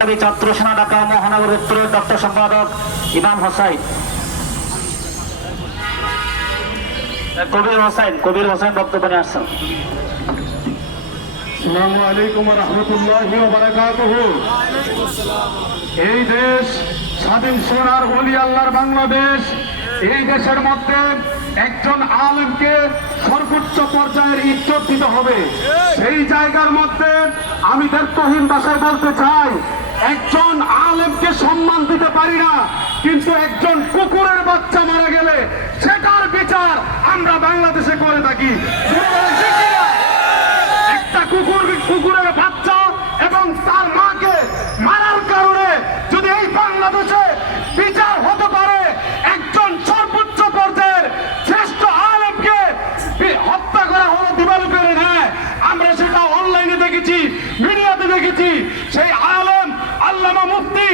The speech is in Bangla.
ছাত্র সেনা ঢাকা মহানগর উত্তরের দপ্তর সম্পাদক ইমাম হোসাইন কবির হোসেন বক্তব্য নিয়ে আসছেন। আসসালামু আলাইকুম ওয়া রাহমাতুল্লাহি ওয়া বারাকাতুহু। এই দেশ স্বাধীন সোনার ওলি আল্লাহর বাংলাদেশ। এই দেশের মধ্যে একজন আলেমকে সর্বোচ্চ পর্যায়ের ইজ্জত দিতে হবে। সেই জায়গার মধ্যে আমি দায়িত্বহীন ভাষায় বলতে চাই, একজন আলেমকে সম্মান দিতে পারি না, কিন্তু একজন কুকুরের বাচ্চা মারা গেলে সেটার বিচার আমরা বাংলাদেশে করে থাকি। একটা কুকুরের বাচ্চা এবং তার মাকে মারার কারণে যদি এই বাংলাদেশে বিচার হতে পারে, একজন সর্বোচ্চ পর্যায়ের শ্রেষ্ঠ আলেমকে হত্যা করা হলো দিবালোকের ন্যায়। আমরা সেটা অনলাইনে দেখেছি, মিডিয়াতে দেখেছি। সেই আলেম আল্লামা মুফতি